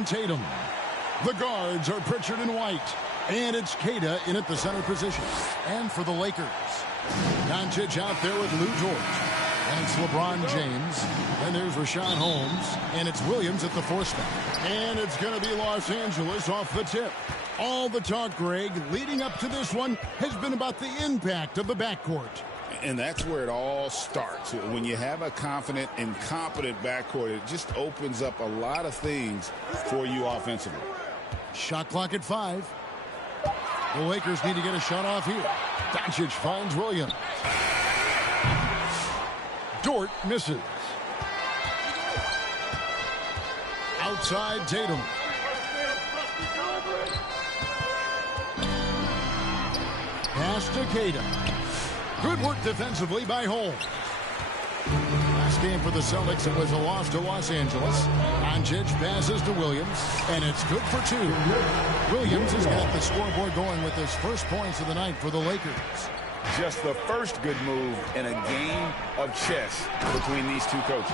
and Tatum. The guards are Pritchard and White. And it's Queta in at the center position. And for the Lakers, Doncic out there with Lou George. And it's LeBron James. And there's Rashawn Holmes. And it's Williams at the 4 spot. And it's going to be Los Angeles off the tip. All the talk, Greg, leading up to this one has been about the impact of the backcourt. And that's where it all starts. When you have a confident and competent backcourt, it just opens up a lot of things for you offensively. Shot clock at 5. The Lakers need to get a shot off here. Doncic finds Williams. Dort misses. Outside Tatum. Pass to Queta. Good work defensively by Holmes. Last game for the Celtics, it was a loss to Los Angeles. Doncic passes to Williams, and it's good for 2. Williams has got the scoreboard going with his first points of the night for the Lakers. Just the first good move in a game of chess between these two coaches.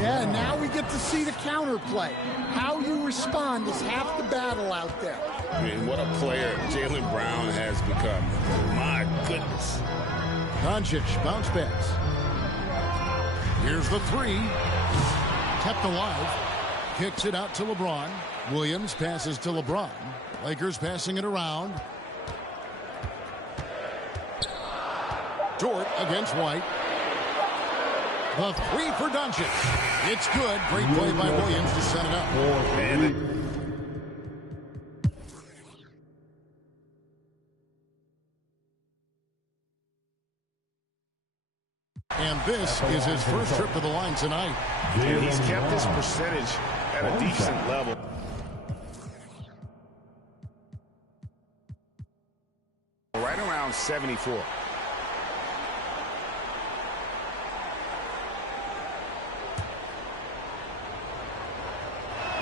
Yeah, now we get to see the counterplay. How you respond is half the battle out there. I mean, what a player Jaylen Brown has become. My goodness. Doncic bounce pass. Here's the 3. Kept alive. Kicks it out to LeBron. Williams passes to LeBron. Lakers passing it around. Dort against White. The 3 for Doncic. It's good. Great play by Williams to set it up. And this is his first trip to the line tonight. And he's kept his percentage at a decent level. Right around 74.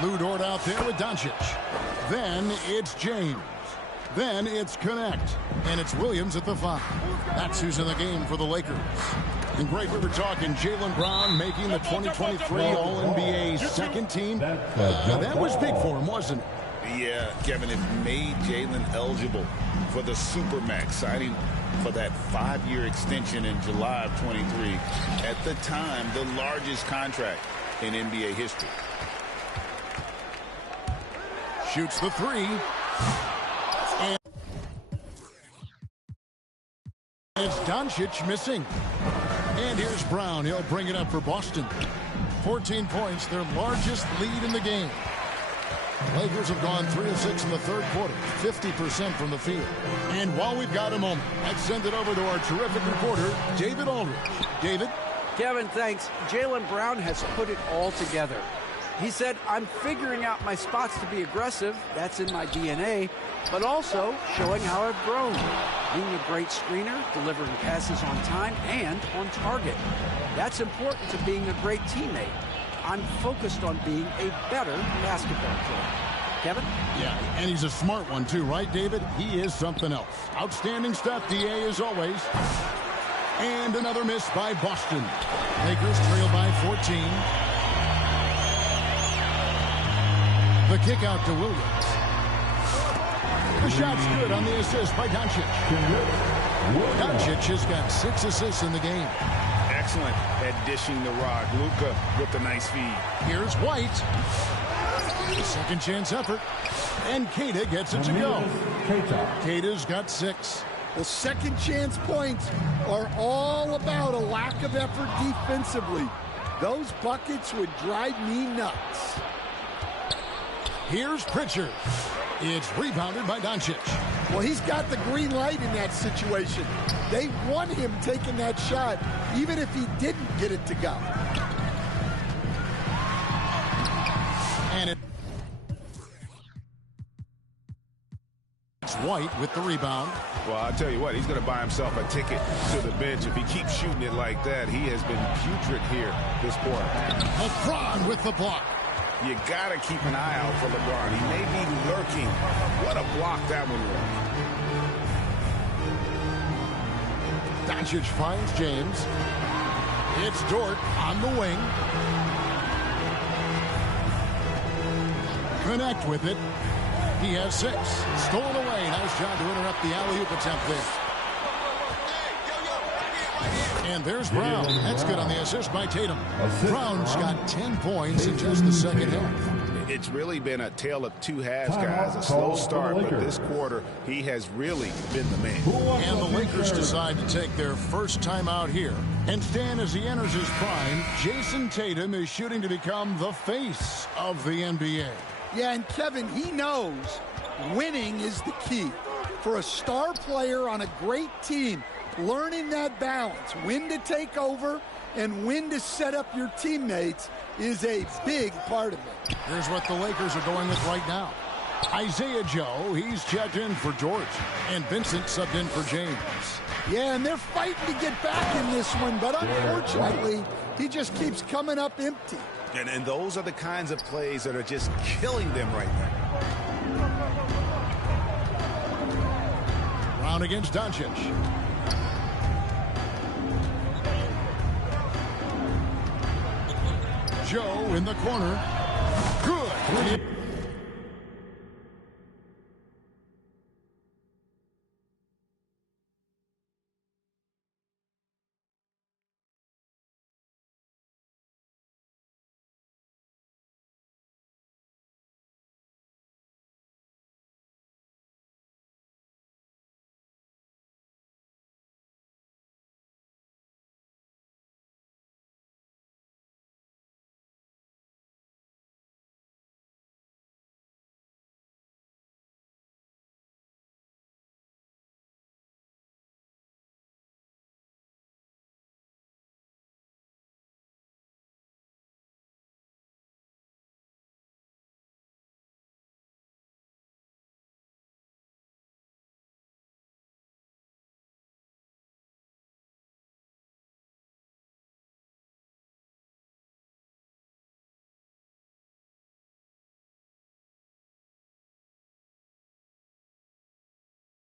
Lou Dort out there with Doncic. Then it's James. Then it's Connect. And it's Williams at the 5. That's who's in the game for the Lakers. And Greg, we were talking Jaylen Brown making the 2023 All-NBA second team. That was big for him, wasn't it? Yeah, Kevin, it made Jaylen eligible for the Supermax, signing for that 5-year extension in July of 23. At the time, the largest contract in NBA history. Shoots the 3. And it's Doncic missing. And here's Brown. He'll bring it up for Boston. 14 points, their largest lead in the game. Lakers have gone 3 of 6 in the third quarter, 50% from the field. And while we've got a moment, let's send it over to our terrific reporter, David Aldridge. David? Kevin, thanks. Jaylen Brown has put it all together. He said, I'm figuring out my spots to be aggressive. That's in my DNA. But also showing how I've grown. Being a great screener, delivering passes on time and on target. That's important to being a great teammate. I'm focused on being a better basketball player. Kevin? Yeah, and he's a smart one too, right, David? He is something else. Outstanding stuff, DA, as always. And another miss by Boston. Lakers trail by 14. The kick out to Williams. The shot's good on the assist by Doncic. Doncic has got 6 assists in the game. Excellent at dishing the rock. Luka with the nice feed. Here's White. Second chance effort. And Queta gets it to go. Queta's got 6. The second chance points are all about a lack of effort defensively. Those buckets would drive me nuts. Here's Pritchard. It's rebounded by Doncic. Well, he's got the green light in that situation. They want him taking that shot, even if he didn't get it to go. And it's White with the rebound. Well, I'll tell you what, he's going to buy himself a ticket to the bench. If he keeps shooting it like that, he has been putrid here this quarter. LeBron with the block. You got to keep an eye out for LeBron. He may be lurking. What a block that one was. Doncic finds James. It's Dort on the wing. connect with it. He has 6. Stolen away. Nice job to interrupt the alley-oop attempt there. And there's Brown. That's good on the assist by Tatum. Brown's got 10 points in just the second half. It's really been a tale of two halves, guys. A slow start, but this quarter, he has really been the man. And the Lakers decide to take their first time out here. And Stan, as he enters his prime, Jason Tatum is shooting to become the face of the NBA. Yeah, and Kevin, he knows winning is the key. For a star player on a great team, learning that balance, when to take over and when to set up your teammates, is a big part of it. Here's what the Lakers are going with right now. Isaiah Joe, he's checked in for George. And Vincent subbed in for James. Yeah, and they're fighting to get back in this one, but unfortunately, he just keeps coming up empty. And those are the kinds of plays that are just killing them right now. Brown against Doncic. Joe in the corner. Good.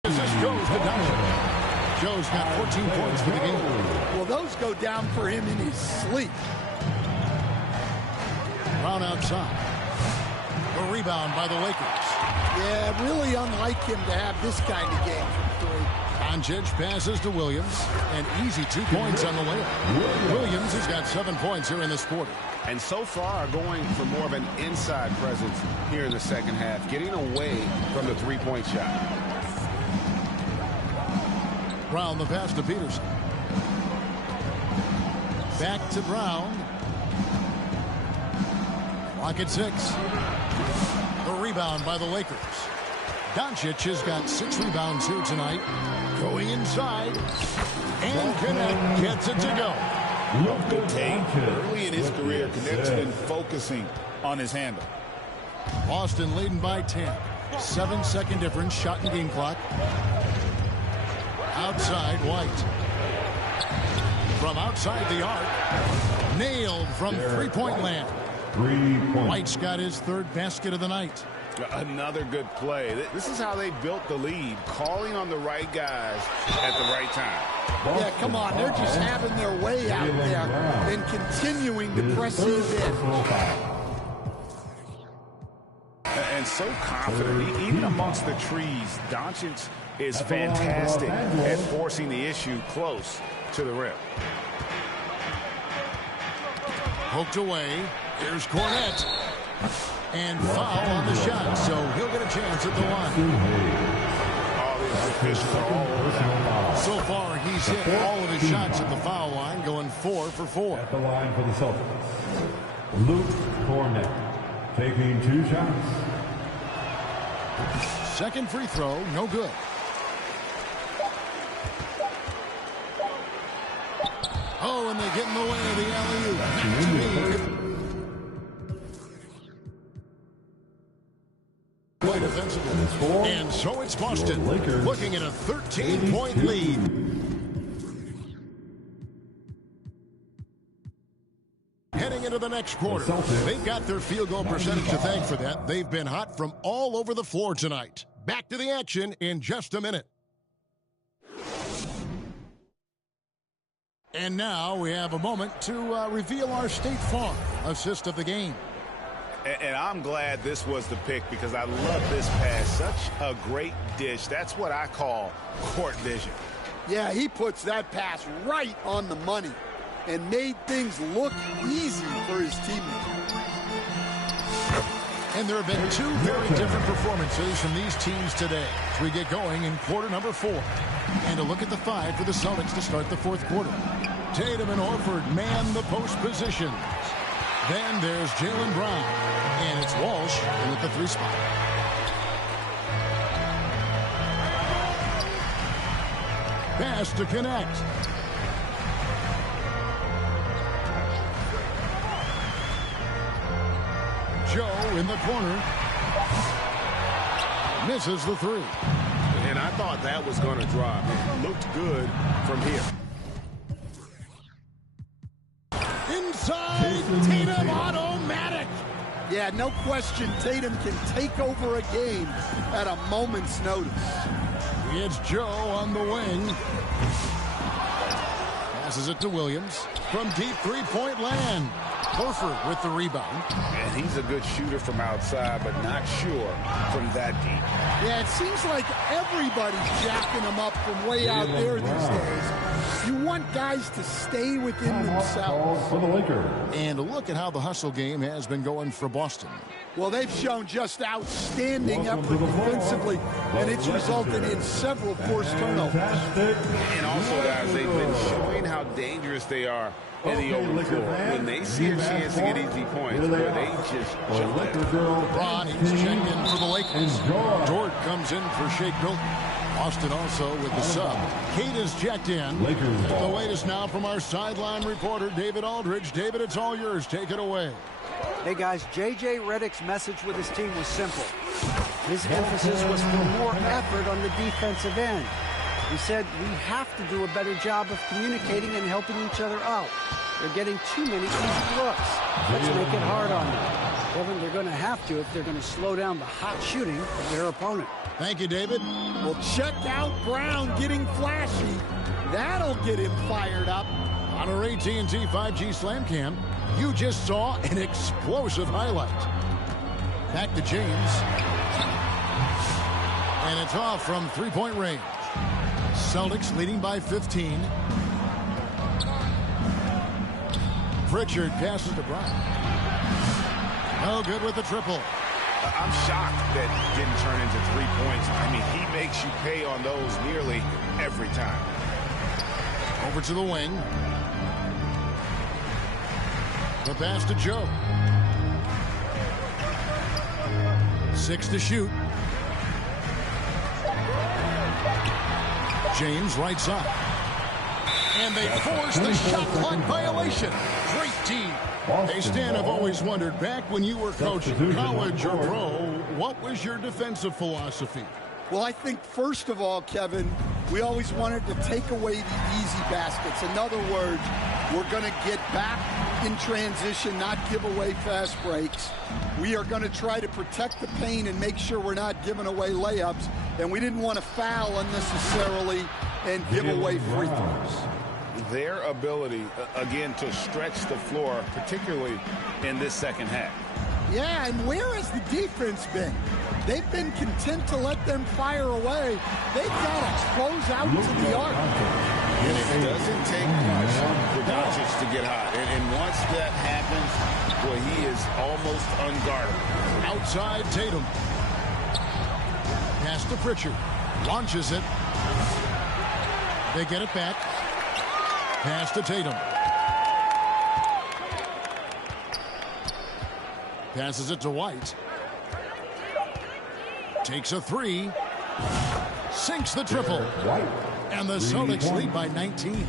This goes to Doncic. Joe's got 14 points for the game. Well, those go down for him in his sleep. Brown outside. The rebound by the Lakers. Yeah, really unlike him to have this kind of game from 3. Doncic passes to Williams. An easy 2 points on the layup. Williams has got 7 points here in this quarter. And so far going for more of an inside presence here in the second half, getting away from the three-point shot. Brown the pass to Peterson. Back to Brown. Clock at 6. The rebound by the Lakers. Doncic has got 6 rebounds here tonight. Going inside. And Connect gets it to go. Good take. Early in his career, connection and focusing on his handle. Boston leading by 10. 7-second difference. Shot in game clock. Outside, White. From outside the arc. Nailed from three-point land. White's got his 3rd basket of the night. Another good play. This is how they built the lead, calling on the right guys at the right time. Yeah, come on. They're just having their way out there and continuing to press you in. And so confident, even amongst the trees, Doncic is fantastic at forcing the issue close to the rim. Poked away. Here's Cornette. And foul on the shot, so he'll get a chance at the line. All these officials are all over that. So far, he's hit all of his shots at the foul line, going 4 for 4. At the line for the Celtics, Luke Cornette taking 2 shots. Second free throw, no good. Oh, and they get in the way of the alley-oop. Play defensively. And so it's Boston looking at a 13-point lead. Heading into the next quarter, they've got their field goal percentage to thank for that. They've been hot from all over the floor tonight. Back to the action in just a minute. And now we have a moment to reveal our State Farm assist of the game. And I'm glad this was the pick because I love this pass. Such a great dish. That's what I call court vision. Yeah, he puts that pass right on the money and made things look easy for his teammates. And there have been two very different performances from these teams today as we get going in quarter number 4. And a look at the 5 for the Celtics to start the fourth quarter. Tatum and Horford man the post positions. Then there's Jaylen Brown. And it's Walsh in at the 3 spot. Pass to connect. Joe in the corner. Misses the 3. And I thought that was going to drop. It looked good from here. Inside, Tatum automatic. Yeah, no question, Tatum can take over a game at a moment's notice. It's Joe on the wing. Passes it to Williams from deep three-point land. Horford with the rebound. And he's a good shooter from outside, but not sure from that deep. Yeah, it seems like everybody's jacking him up from way out there these days. You want guys to stay within themselves. For the Lakers. And look at how the hustle game has been going for Boston. Well, they've shown just outstanding effort defensively, and it's resulted in several forced turnovers. And also, guys, they've been showing how dangerous they are in the open floor. When they see a chance to get easy points, where they just jump in. LeBron, he's checked in for the Lakers. Dort comes in for Shake Milton. Austin also with the sub. Kate is checked in. The latest now from our sideline reporter, David Aldridge. David, it's all yours. Take it away. Hey, guys, J.J. Redick's message with his team was simple. His emphasis was for more effort on the defensive end. He said we have to do a better job of communicating and helping each other out. They're getting too many easy looks. Let's make it hard on them. Kevin, they're going to have to if they're going to slow down the hot shooting of their opponent. Thank you, David. Well, check out Brown getting flashy. That'll get him fired up. On our AT&T 5G Slam Cam, you just saw an explosive highlight. Back to James. And it's off from three-point range. Celtics leading by 15. Pritchard passes to Brown. No good with the triple. I'm shocked that didn't turn into 3 points. I mean, he makes you pay on those nearly every time. Over to the wing. The pass to Joe. 6 to shoot. James right side. And they force the shot clock violation. Great team. Hey, Stan, I've always wondered, back when you were coaching college or pro, what was your defensive philosophy? Well, I think, first of all, Kevin, we always wanted to take away the easy baskets. In other words, we're going to get back in transition, not give away fast breaks. We are going to try to protect the paint and make sure we're not giving away layups. And we didn't want to foul unnecessarily and give away free throws. Their ability, again, to stretch the floor, particularly in this second half. Yeah, and where has the defense been? They've been content to let them fire away. They've got to close out to the arc. And it doesn't take much for Doncic to get hot. And once that happens, boy, he is almost unguardable. Outside Tatum. Pass to Pritchard. Launches it. They get it back. Pass to Tatum. Passes it to White. Takes a 3. Sinks the triple. And the Celtics lead by 19.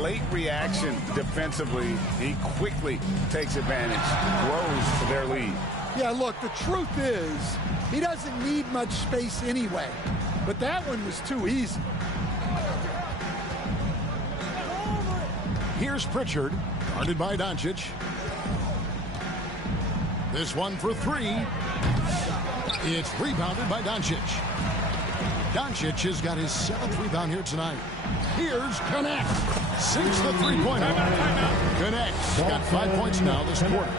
Late reaction defensively. He quickly takes advantage. Grows for their lead. Yeah, look, the truth is, he doesn't need much space anyway. But that one was too easy. Here's Pritchard, guarded by Doncic. This one for 3. It's rebounded by Doncic. Doncic has got his 7th rebound here tonight. Here's Connect. Sinks the three-pointer. Connect's got 5 points now this quarter.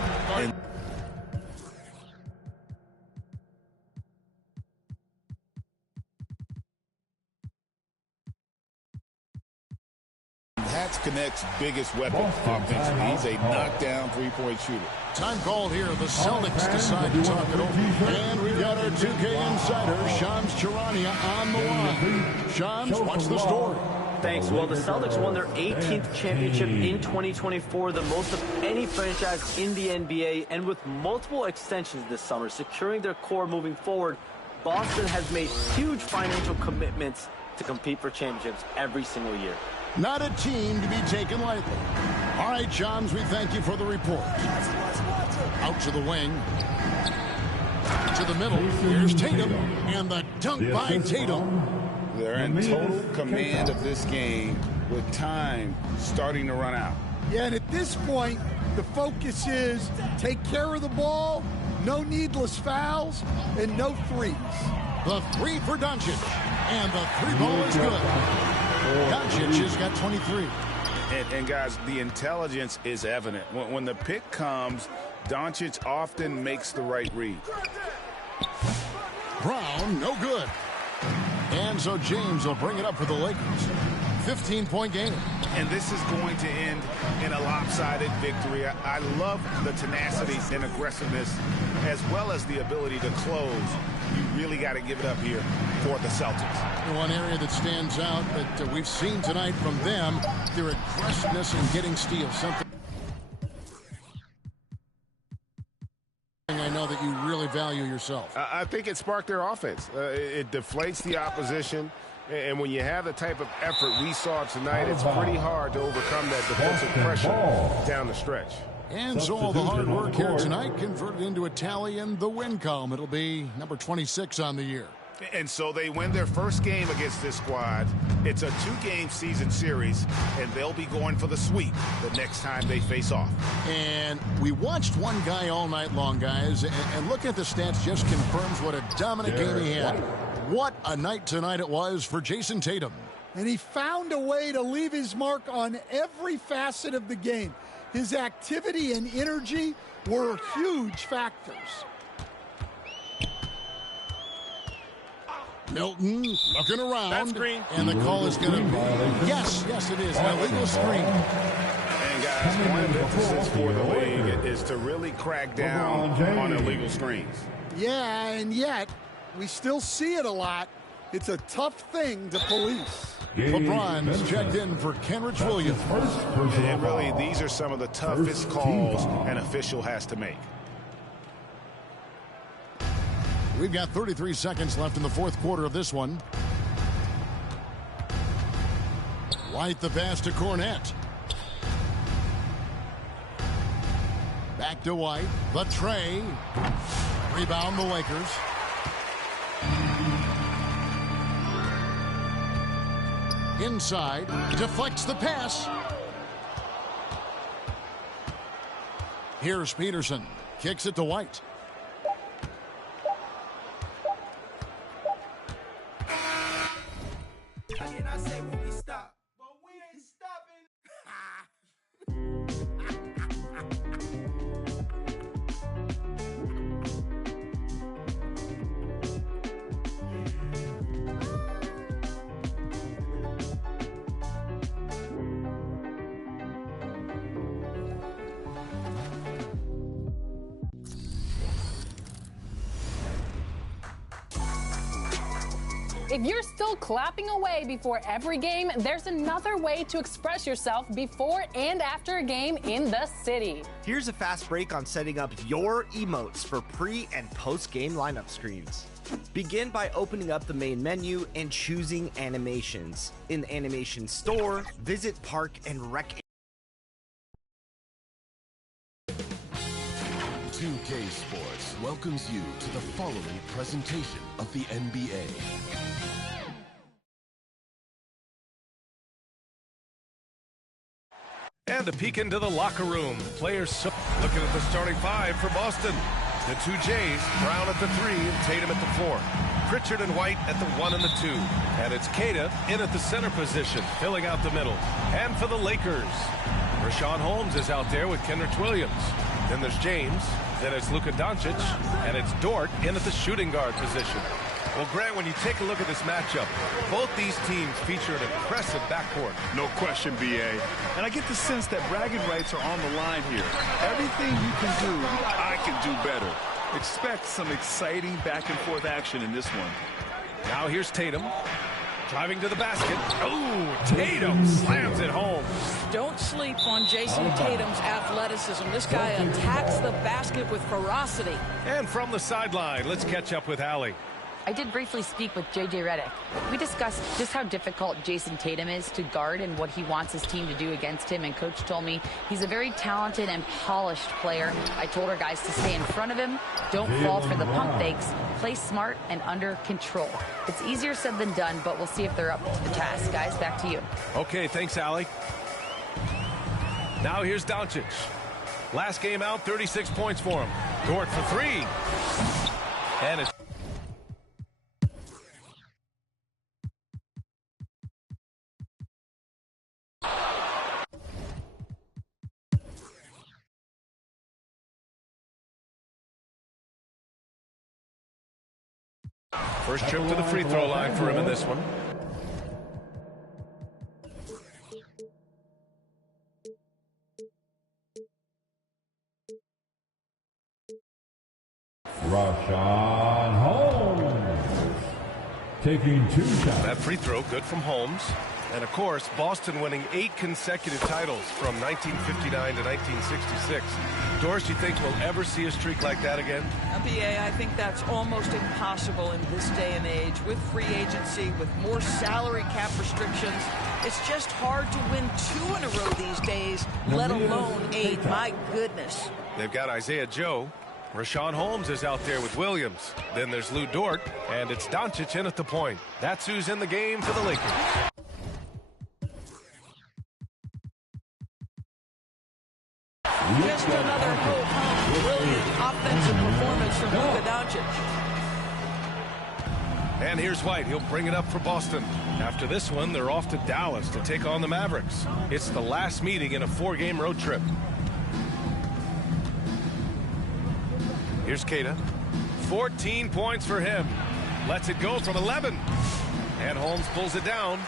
That's Connect's biggest weapon offensively. He's a knockdown three-point shooter. Time called here. The Celtics decide to talk it over. And we've got our 2K insider, Shams Charania, on the line. Shams, what's the story? Thanks. Well, the Celtics won their 18th championship in 2024, the most of any franchise in the NBA, and with multiple extensions this summer, securing their core moving forward, Boston has made huge financial commitments to compete for championships every single year. Not a team to be taken lightly. All right, Johns, we thank you for the report. Out to the wing. To the middle. Here's Tatum. And the dunk by Tatum. They're in total command of this game with time starting to run out. Yeah, and at this point, the focus is take care of the ball, no needless fouls, and no threes. The three for Doncic. And the three ball is good. Doncic has got 23. And guys, the intelligence is evident. When the pick comes, Doncic often makes the right read. Brown, no good. And so James will bring it up for the Lakers. 15-point game. And this is going to end in a lopsided victory. I love the tenacity and aggressiveness as well as the ability to close. You really got to give it up here for the Celtics. One area that stands out that we've seen tonight from them, their aggressiveness in getting steals. Something I know that you really value yourself. I think it sparked their offense. It deflates the opposition. And when you have the type of effort we saw tonight, it's pretty hard to overcome that defensive pressure down the stretch. And so all the hard work here tonight converted into a tally in the win column. It'll be number 26 on the year. And so they win their first game against this squad. It's a 2-game season series, and they'll be going for the sweep the next time they face off. And we watched one guy all night long, guys, and looking at the stats just confirms what a dominant game he had. What a night tonight it was for Jason Tatum. And he found a way to leave his mark on every facet of the game. His activity and energy were huge factors. Milton looking around. That screen. And the call is going to be, yes, it is, an illegal screen. And guys, one of the emphasis for the league is to really crack down on illegal screens. Yeah, and yet we still see it a lot. It's a tough thing to police. LeBron's checked in for Kenrich Williams. And really, these are some of the toughest calls an official has to make. We've got 33 seconds left in the fourth quarter of this one. White the pass to Cornette. Back to White. The tray. Rebound the Lakers. Inside. Deflects the pass. Here's Peterson. Kicks it to White. If you're still clapping away before every game, there's another way to express yourself before and after a game in the city. Here's a fast break on setting up your emotes for pre- and post-game lineup screens. Begin by opening up the main menu and choosing animations. In the animation store, visit Park and Rec. 2K Sports welcomes you to the following presentation of the NBA. And a peek into the locker room. Players looking at the starting five for Boston. The two Jays, Brown at the 3 and Tatum at the 4. Pritchard and White at the 1 and the 2. And it's Queta in at the center position, filling out the middle. And for the Lakers, Rashawn Holmes is out there with Kenrich Williams. Then there's James. Then it's Luka Doncic. And it's Dort in at the shooting guard position. Well, Grant, when you take a look at this matchup, both these teams feature an impressive backcourt. No question, B.A. And I get the sense that bragging rights are on the line here. Everything you can do, I can do better. Expect some exciting back-and-forth action in this one. Now here's Tatum. Driving to the basket. Oh, Tatum slams it home. Don't sleep on Jason Tatum's athleticism. This guy attacks the basket with ferocity. And from the sideline, let's catch up with Allie. I did briefly speak with J.J. Redick. We discussed just how difficult Jason Tatum is to guard and what he wants his team to do against him, and Coach told me he's a very talented and polished player. I told our guys to stay in front of him, don't fall for the pump fakes, play smart and under control. It's easier said than done, but we'll see if they're up to the task. Guys, back to you. Okay, thanks, Allie. Now here's Doncic. Last game out, 36 points for him. Dort for three. And it's first trip to the free throw line for him in this one. Rashawn Holmes taking 2 shots. That free throw good from Holmes. And of course, Boston winning 8 consecutive titles from 1959 to 1966. Doris, you think we'll ever see a streak like that again? BA, I think that's almost impossible in this day and age. With free agency, with more salary cap restrictions, it's just hard to win 2 in a row these days, let alone 8. My goodness. They've got Isaiah Joe. Rashawn Holmes is out there with Williams. Then there's Lou Dort, and it's Doncic in at the point. That's who's in the game for the Lakers. Just another brilliant offensive performance from Luka Doncic. And here's White. He'll bring it up for Boston. After this one, they're off to Dallas to take on the Mavericks. It's the last meeting in a 4-game road trip. Here's Keita. 14 points for him. Lets it go from 11. And Holmes pulls it down.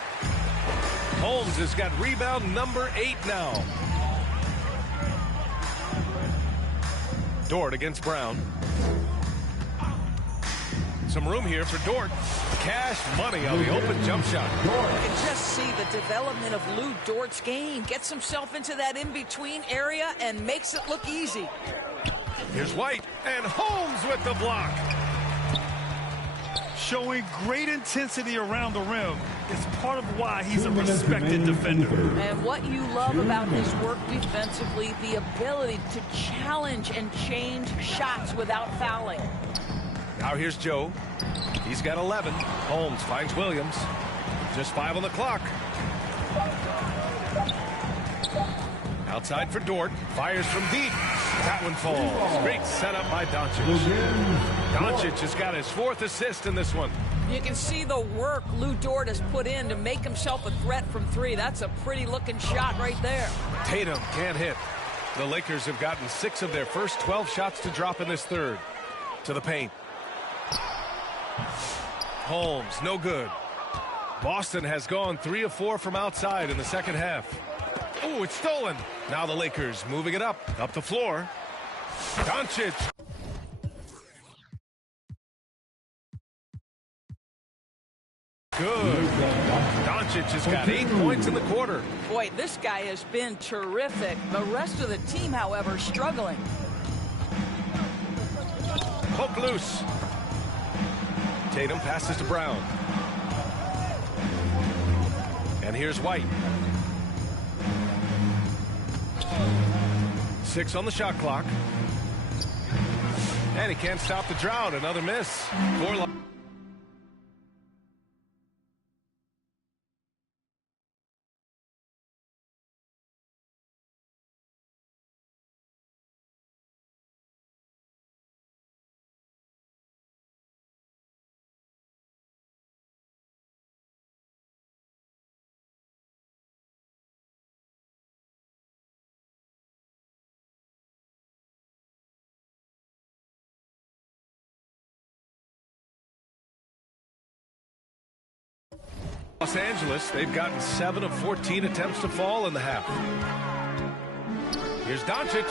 Holmes has got rebound number 8 now. Dort against Brown. Some room here for Dort. Cash money on the open jump shot. You can just see the development of Lou Dort's game. Gets himself into that in-between area and makes it look easy. Here's White, and Holmes with the block. Showing great intensity around the rim is part of why he's a respected defender. And what you love about his work defensively, the ability to challenge and change shots without fouling. Now here's Joe. He's got 11. Holmes finds Williams. Just 5 on the clock. Outside for Dort. Fires from deep. That one falls. Great setup by Doncic. Doncic has got his 4th assist in this one. You can see the work Lou Dort has put in to make himself a threat from 3. That's a pretty looking shot right there. Tatum can't hit. The Lakers have gotten 6 of their first 12 shots to drop in this third. To the paint. Holmes, no good. Boston has gone 3 of 4 from outside in the second half. Oh, it's stolen. Now the Lakers moving it up the floor. Doncic. Good. Doncic has got 8 points in the quarter. Boy, this guy has been terrific. The rest of the team, however, struggling. Poke loose. Tatum passes to Brown. And here's White. 6 on the shot clock. And he can't stop the drought. Another miss. 4 Los Angeles, they've gotten 7 of 14 attempts to fall in the half. Here's Doncic.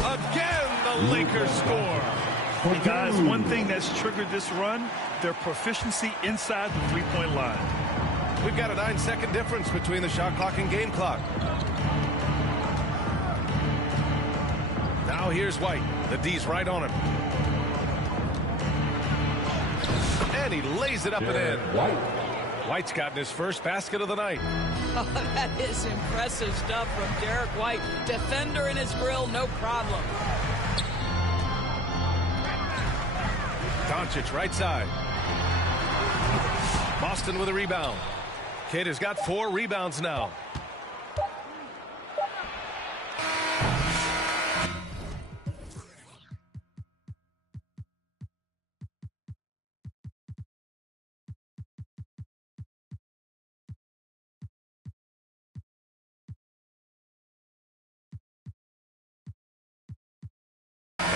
Again, the Lakers score. Hey guys, one thing that's triggered this run, their proficiency inside the three-point line. We've got a 9-second difference between the shot clock and game clock. Now here's White. The D's right on him. And he lays it up and in. White's gotten his first basket of the night. Oh, that is impressive stuff from Derek White. Defender in his grill, no problem. Doncic right side. Boston with a rebound. Cater's got 4 rebounds now.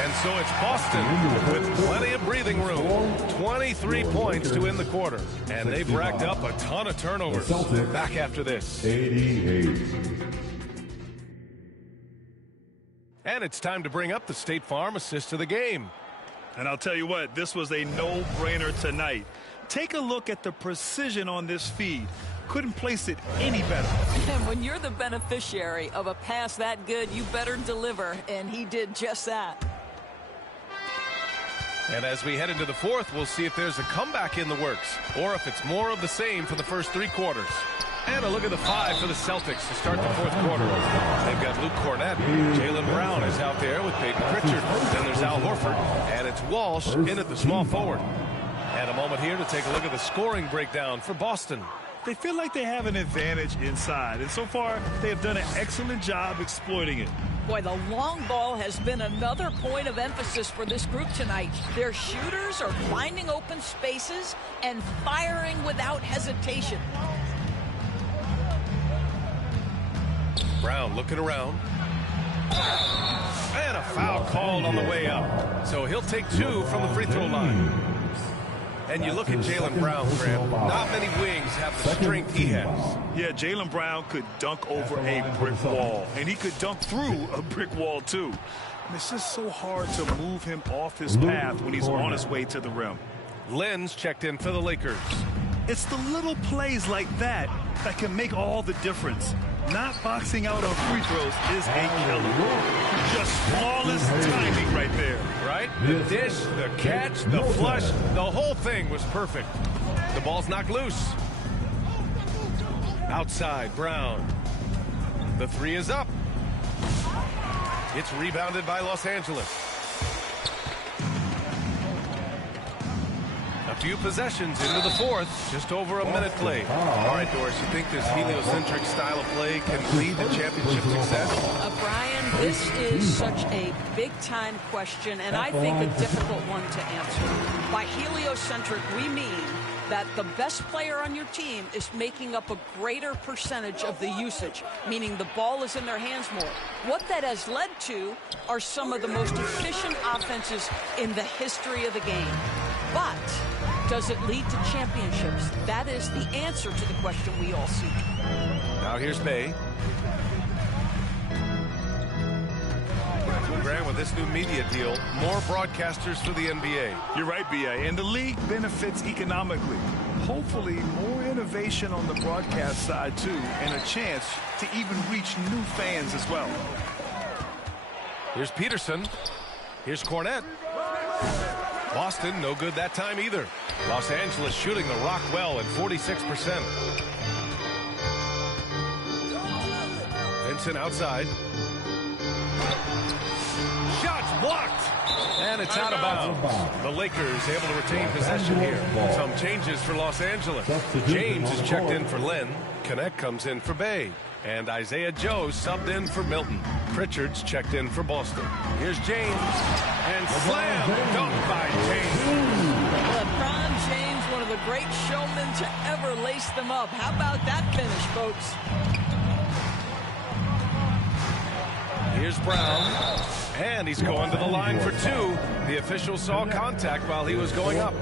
And so it's Boston with plenty of breathing room. 23 points to end the quarter. And they've racked up a ton of turnovers. Back after this. 88. And it's time to bring up the State Farm assist of the game. And I'll tell you what, this was a no-brainer tonight. Take a look at the precision on this feed. Couldn't place it any better. And when you're the beneficiary of a pass that good, you better deliver. And he did just that. And as we head into the fourth, we'll see if there's a comeback in the works or if it's more of the same for the first 3 quarters. And a look at the 5 for the Celtics to start the fourth quarter. They've got Luke Cornett. Jaylen Brown is out there with Peyton Pritchard. Then there's Al Horford. And it's Walsh in at the small forward. And a moment here to take a look at the scoring breakdown for Boston. They feel like they have an advantage inside. And so far, they have done an excellent job exploiting it. Boy, the long ball has been another point of emphasis for this group tonight. Their shooters are finding open spaces and firing without hesitation. Brown looking around. And a foul called on the way up. So he'll take 2 from the free throw line. And you look at Jaylen Brown, Graham. Not many wings have the strength he has. Yeah, Jaylen Brown could dunk over a brick wall. And he could dunk through a brick wall, too. And it's just so hard to move him off his path when he's on his way to the rim. Len's checked in for the Lakers. It's the little plays like that that can make all the difference. Not boxing out on free throws is a killer. Just flawless timing right there. Right? The dish, the catch, the flush, the whole thing was perfect. The ball's knocked loose. Outside, Brown. The 3 is up. It's rebounded by Los Angeles. A few possessions into the fourth, just over a minute played. All right, Doris, you think this heliocentric style of play can lead to championship success? Brian, this is such a big-time question, and I think a difficult one to answer. By heliocentric, we mean that the best player on your team is making up a greater percentage of the usage, meaning the ball is in their hands more. What that has led to are some of the most efficient offenses in the history of the game. But does it lead to championships? That is the answer to the question we all seek. Now here's Bay. Graham, with this new media deal, more broadcasters for the NBA. You're right, B.A. And the league benefits economically. Hopefully, more innovation on the broadcast side, too, and a chance to even reach new fans as well. Here's Peterson. Here's Cornett. Boston, no good that time either. Los Angeles shooting the rock well at 46%. Vincent outside. Shots blocked. And it's out of bounds. The Lakers able to retain possession here. Some changes for Los Angeles. James is checked in for Len. Connect comes in for Bay. And Isaiah Joe subbed in for Milton. Pritchard's checked in for Boston. Here's James. And slam dunk by James. LeBron James, one of the great showmen to ever lace them up. How about that finish, folks? Here's Brown. And he's going to the line for 2. The official saw contact while he was going up.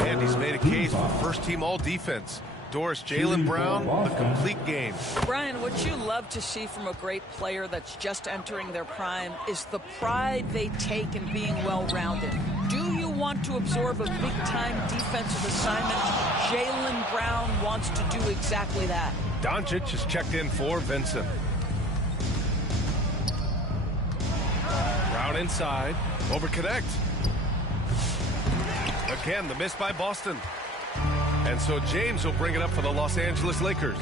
And he's made a case for first-team all-defense. outdoors. Jaylen Brown, the complete game. Brian, what you love to see from a great player that's just entering their prime is the pride they take in being well-rounded. Do you want to absorb a big-time defensive assignment? Jaylen Brown wants to do exactly that. Doncic is checked in for Vincent. Brown inside. Over connect. Again, the miss by Boston. And so James will bring it up for the Los Angeles Lakers.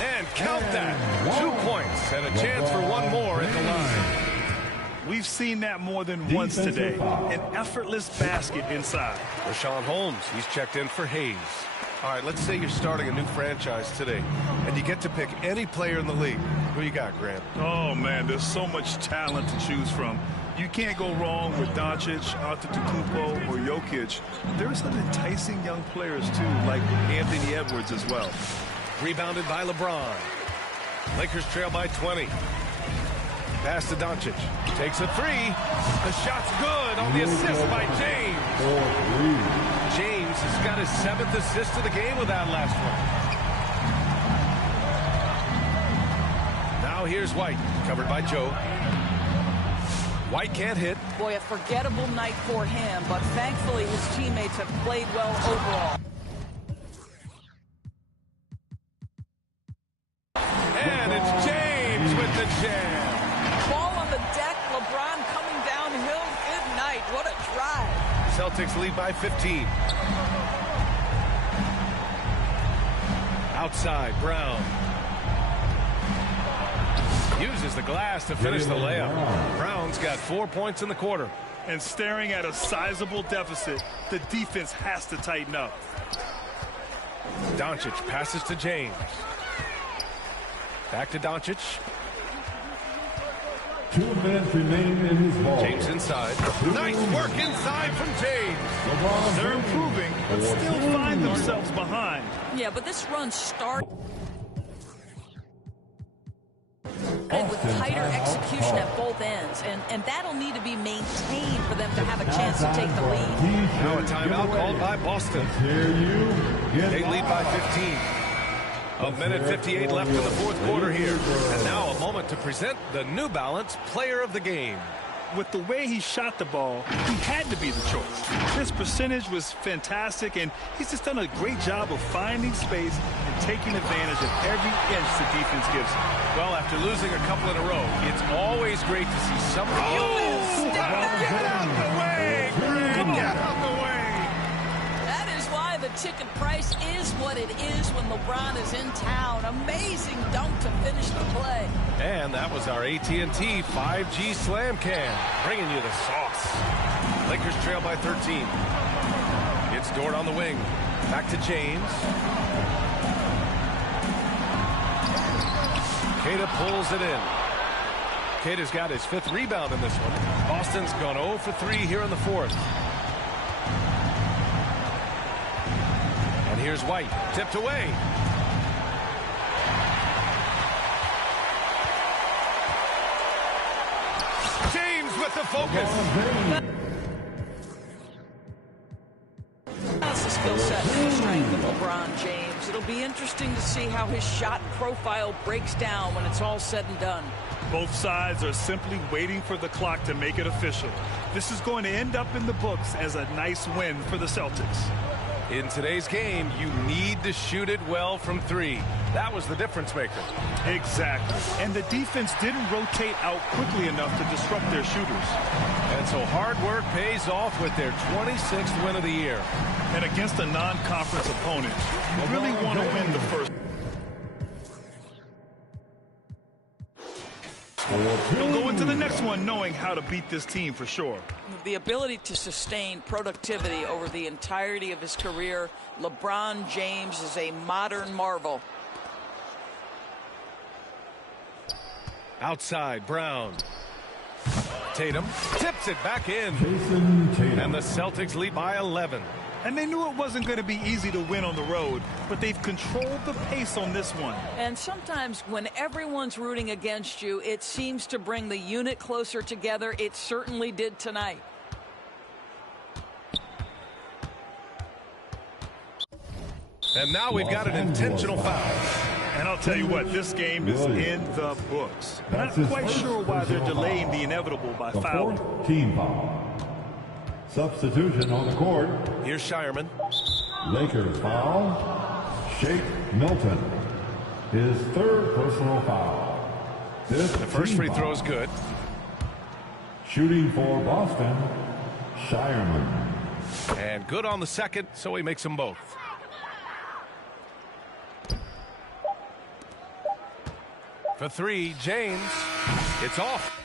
And count that. 2 points and a chance for one more at the line. We've seen that more than once today. An effortless basket inside. Rashawn Holmes, he's checked in for Hayes. All right, let's say you're starting a new franchise today, and you get to pick any player in the league. Who you got, Grant? Oh, man, there's so much talent to choose from. You can't go wrong with Doncic, Antetokounmpo, or Jokic. There are some enticing young players, too, like Anthony Edwards as well. Rebounded by LeBron. Lakers trail by 20. Pass to Doncic. Takes a three. The shot's good on the assist by James. James has got his 7th assist of the game with that last one. Now here's White. Covered by Joe. White can't hit. Boy, a forgettable night for him, but thankfully his teammates have played well overall. And it's James with the jam. Ball on the deck, LeBron coming downhill. Good night. What a drive. Celtics lead by 15. Outside, Brown. Uses the glass to finish the layup. Brown's got 4 points in the quarter. And staring at a sizable deficit, the defense has to tighten up. Doncic passes to James. Back to Doncic. 2 minutes remaining in his ball. James inside. Nice work inside from James. They're improving, but still find themselves behind. Yeah, but this run started with tighter execution at both ends, and that'll need to be maintained for them to have a chance to take the lead. Now a timeout called by Boston. They lead by 15. A minute 58 left in the fourth quarter here. And now a moment to present the New Balance Player of the Game. With the way he shot the ball, he had to be the choice. His percentage was fantastic, and he's just done a great job of finding space and taking advantage of every inch the defense gives him. Well, after losing a couple in a row, it's always great to see somebody. Get out of the way! Get out of the way! That is why the ticket price is what it is when LeBron is in town. Amazing dunk to finish the play. And that was our AT&T 5G Slam Cam, bringing you the sauce. Lakers trail by 13. It's Dort on the wing. Back to James. Queta pulls it in. Queta's got his 5th rebound in this one. Boston's gone 0 for 3 here in the 4th. And here's White, tipped away. James with the focus. That's the skill set and the strength of LeBron James. It'll be interesting to see how his shot profile breaks down when it's all said and done. Both sides are simply waiting for the clock to make it official. This is going to end up in the books as a nice win for the Celtics. In today's game, you need to shoot it well from 3. That was the difference maker. Exactly. And the defense didn't rotate out quickly enough to disrupt their shooters. And so hard work pays off with their 26th win of the year. And against a non-conference opponent, you really want to win the first. He'll go into the next one knowing how to beat this team for sure. The ability to sustain productivity over the entirety of his career, LeBron James is a modern marvel. Outside, Brown. Tatum tips it back in. And the Celtics lead by 11. And they knew it wasn't going to be easy to win on the road, but they've controlled the pace on this one. And sometimes when everyone's rooting against you, it seems to bring the unit closer together. It certainly did tonight. And now we've got an intentional foul. And I'll tell you what, this game is in the books. Not quite sure why they're delaying the inevitable by fouling. Team foul. Substitution on the court. Here's Shireman. Lakers foul. Shake Milton. His third personal foul. The first free throw is good. Shooting for Boston, Shireman. And good on the second, so he makes them both. For three, James. It's off.